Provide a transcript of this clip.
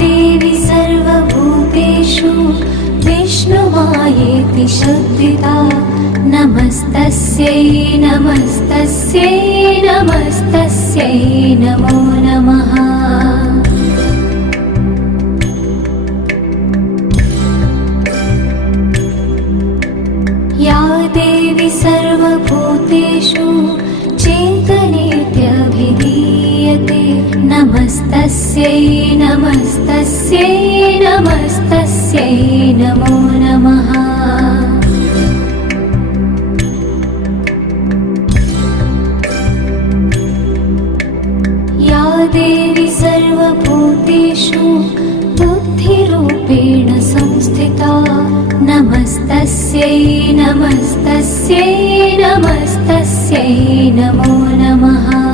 देवी सर्वभूतेषु विष्णुमायेति शब्दिता नमस्तस्यै नमस्तस्यै नमस्तस्यै नमो नमः। या देवी सर्वभूतेषु चेतनेत्यभिधीयते नमस्तस्यै नमस्तस्यै नमस्तस्यै नमो नमः। या देवी सर्वभूतेषु बुद्धिरूपेण संस्थिता नमस्तस्यै नमस्तस्यै नमस्तस्यै नमो नमः।